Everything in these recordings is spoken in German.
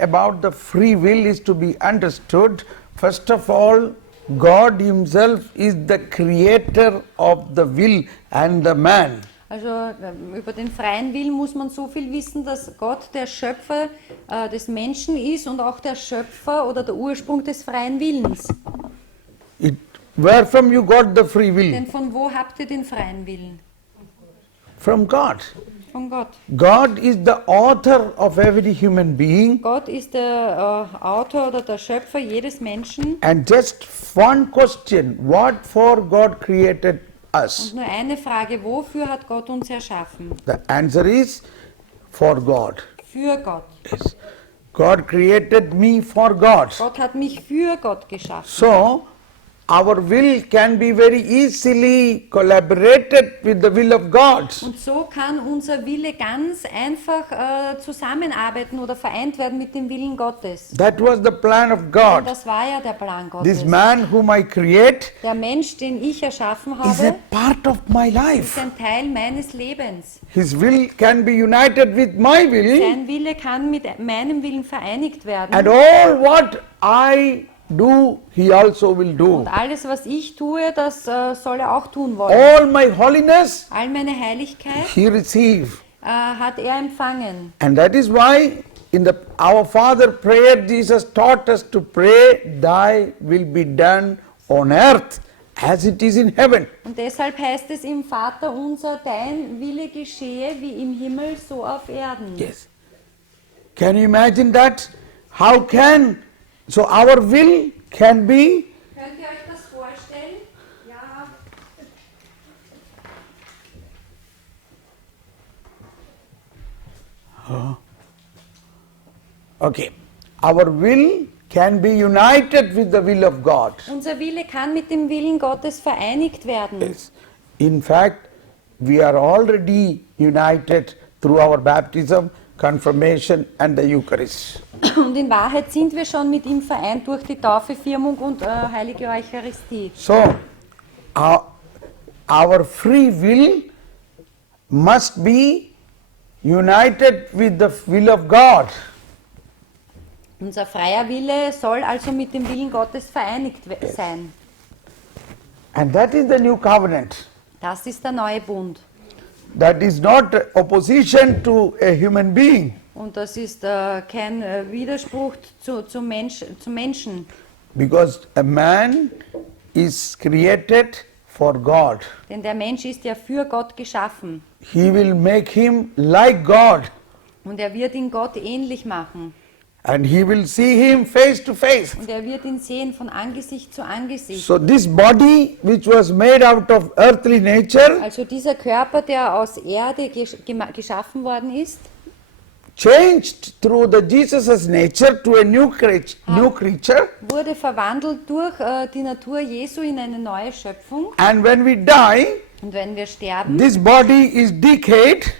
about the free will is to be understood. First of all, God Himself is the creator of the will and the man. Also über den freien Willen muss man so viel wissen, dass Gott der Schöpfer des Menschen ist und auch der Schöpfer oder der Ursprung des freien Willens. Where from you got the free will? Denn von wo habt ihr den freien Willen? From God. Von Gott. God is the author of every human being. Gott ist der Autor oder der Schöpfer jedes Menschen. And just one question, what for God created us? Und nur eine Frage, wofür hat Gott uns erschaffen? The answer is for God. Für Gott. Yes. God created me for God. Gott hat mich für Gott geschaffen. So, our will can be very easily collaborated with the will of God. Und so kann unser Wille ganz einfach zusammenarbeiten oder vereint werden mit dem Willen Gottes. That was the plan of Und God. das war ja der Plan Gottes. This man whom I create Der Mensch, den ich erschaffen is a habe, part of my ist life. ein Teil meines Lebens. His will can be united with my will, Sein Wille kann mit meinem Willen vereinigt werden. and all what I do, he also will do. Und alles, was ich tue, das soll er auch tun wollen. All my holiness, All meine Heiligkeit he receive. hat er empfangen. And that is why in the Our Father prayer, Jesus taught us to pray, thy will be done on earth as it is in heaven. Und deshalb heißt es im Vater unser, dein Wille geschehe wie im Himmel, so auf Erden. Yes. Can you imagine that? How can, so our will can be, Könnt ihr euch das vorstellen? Ja. okay, our will can be united with the will of God. Unser Wille kann mit dem Willen Gottes vereinigt werden. Yes. In fact, we are already united through our baptism, confirmation and the Eucharist. Und in Wahrheit sind wir schon mit ihm vereint durch die Taufe, Firmung und heilige Eucharistie. So, our free will must be united with the will of God. Unser freier Wille soll also mit dem Willen Gottes vereinigt sein. And that is the new covenant. Das ist der neue Bund. That is not opposition to a human being. Und das ist kein Widerspruch zum Menschen. Because a man is created for God. Denn der Mensch ist ja für Gott geschaffen. He will make him like God. Und er wird ihn Gott ähnlich machen. And he will see him face to face. Und er wird ihn sehen von Angesicht zu Angesicht. So this body which was made out of earthly nature Also dieser Körper, der aus Erde geschaffen worden ist, changed through the Jesus' nature to a new creature. wurde verwandelt durch die Natur Jesu in eine neue Schöpfung. And when we die, Und wenn wir sterben, this body is decayed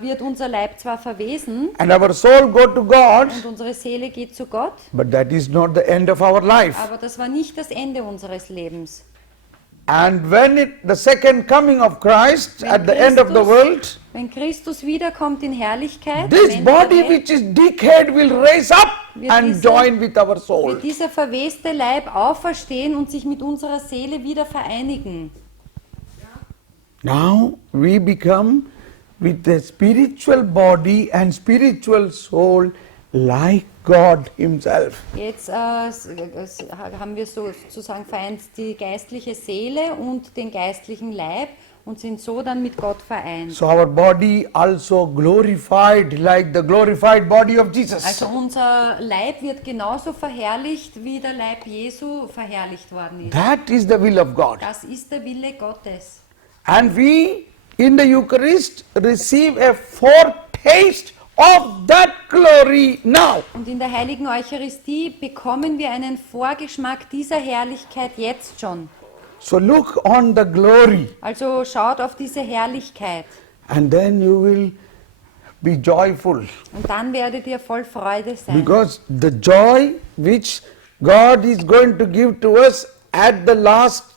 wird unser Leib zwar verwesen and our soul go to God, und unsere Seele geht zu Gott, but that is not the end of our life. aber das war nicht das Ende unseres Lebens. And when the second coming of Christ Wenn at the end of the world, Wenn Christus wiederkommt in Herrlichkeit, this am Ende der body Welt, which is decayed will raise up Wird and dieser- join with our soul. wird dieser verweste Leib auferstehen und sich mit unserer Seele wieder vereinigen. Now we become with a spiritual body and spiritual soul like God Himself. Jetzt haben wir sozusagen vereint die geistliche Seele und den geistlichen Leib und sind so dann mit Gott vereint. So our body also glorified like the glorified body of Jesus. Also unser Leib wird genauso verherrlicht, wie der Leib Jesu verherrlicht worden ist. That is the will of God. Das ist der Wille Gottes. And we in the Eucharist receive a foretaste of that glory now. Und in der heiligen Eucharistie bekommen wir einen Vorgeschmack dieser Herrlichkeit jetzt schon. So look on the glory Also schaut auf diese Herrlichkeit and then you will be joyful. und dann werdet ihr voll Freude sein. Because the joy which God is going to give to us at the last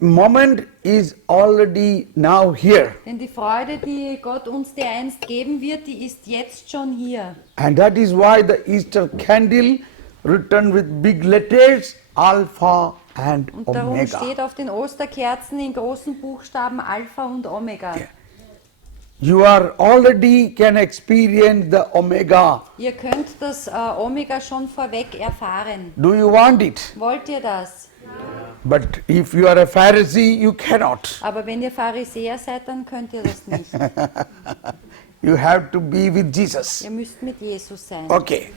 moment is already now here. Denn die Freude, die Gott uns dereinst geben wird, die ist jetzt schon hier. And that is why the Easter candle written with big letters Alpha and Und darum Omega. steht auf den Osterkerzen in großen Buchstaben Alpha und Omega. You are already can experience the Omega. Ihr könnt das Omega schon vorweg erfahren. Do you want it? Wollt ihr das? But if you are a Pharisee, you cannot. Aber wenn ihr Pharisäer seid, dann könnt ihr das nicht. You have to be with Jesus. Ihr müsst mit Jesus sein. Okay,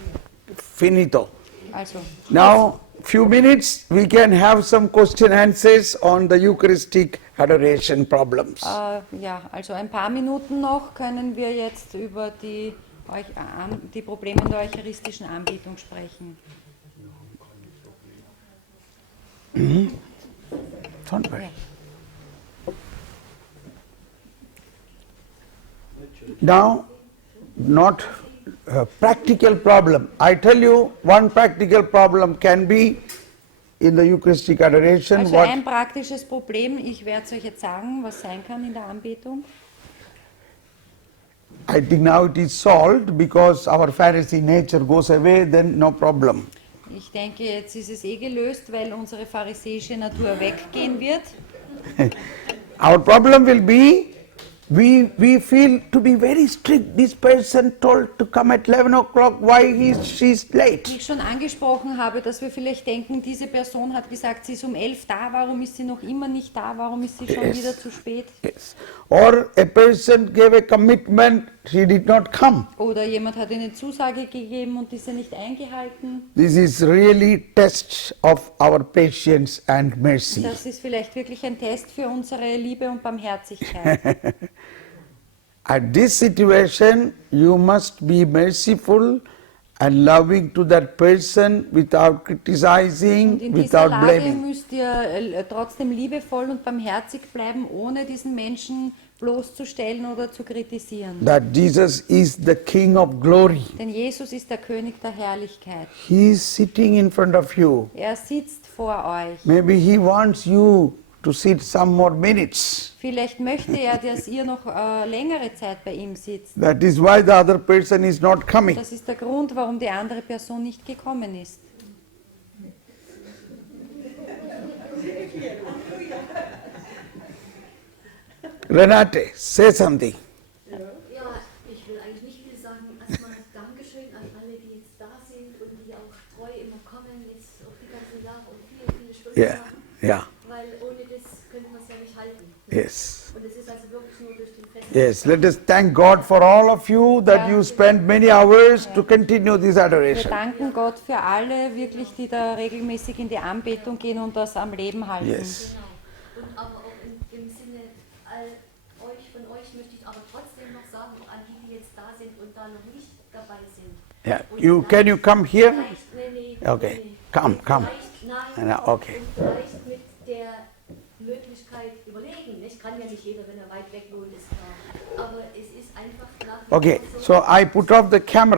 finito. Also, Now, few minutes, we can have some question answers on the Eucharistic adoration problems. ja, also ein paar Minuten noch können wir jetzt über die Probleme in der eucharistischen Anbetung sprechen. Don't worry. Now, not a practical problem. I tell you, one practical problem can be in the Eucharistic adoration. Also ein praktisches Problem, ich werde es euch jetzt sagen, was sein kann in der Anbetung. I think now it is solved because our Pharisee nature goes away, then no problem. Ich denke, jetzt ist es gelöst, weil unsere pharisäische Natur weggehen wird. Our problem will be, we feel to be very strict. This person told to come at 11 o'clock, why she's late? Wie ich schon angesprochen habe, dass wir vielleicht denken, diese Person hat gesagt, sie ist um 11 da, warum ist sie noch immer nicht da, warum ist sie schon Yes. wieder zu spät? Yes. Or a person gave a commitment, she did not come. Oder jemand hat eine Zusage gegeben und diese nicht eingehalten. This is really test of our patience and mercy. Das ist vielleicht wirklich ein Test für unsere Liebe und Barmherzigkeit. At this situation, you must be merciful and loving to that person without criticizing, Und in dieser without Lage blaming. müsst ihr trotzdem liebevoll und barmherzig bleiben, ohne diesen Menschen bloßzustellen oder zu kritisieren. That Jesus is the King of glory. Denn Jesus ist der König der Herrlichkeit. He is sitting in front of you. Er sitzt vor euch. Maybe he wants you to sit some more minutes. Vielleicht möchte er, dass ihr noch längere Zeit bei ihm sitzt. That is why the other person is not coming. Das ist der Grund, warum die andere Person nicht gekommen ist. Renate, say something. Ja, ich will eigentlich nicht viel sagen. Erstmal Dankeschön an alle, die jetzt da sind und die auch treu immer kommen, jetzt auch die ganzen Jahre und viele, viele Stunden Yeah, machen. yeah, Weil ohne das könnte man es ja nicht halten. yes. Und es ist also wirklich nur durch den Fest. Yes, let us thank God for all of you that you spend many hours to continue this Wir adoration. danken Gott für alle, wirklich, die da regelmäßig in die Anbetung gehen und das am Leben halten. Yes. Genau. Und aber auch im Sinne von euch möchte ich aber trotzdem noch sagen, an die, die jetzt da sind und da noch nicht dabei sind. Yeah, Und can you come here? Vielleicht, nee, Okay, come, come. Nein, Ja, okay. und vielleicht mit der Möglichkeit überlegen. Ich kann ja nicht jeder, wenn er weit weg wohnt, ist klar. Aber es ist einfach nach wie Okay, vor so, so I put off the camera.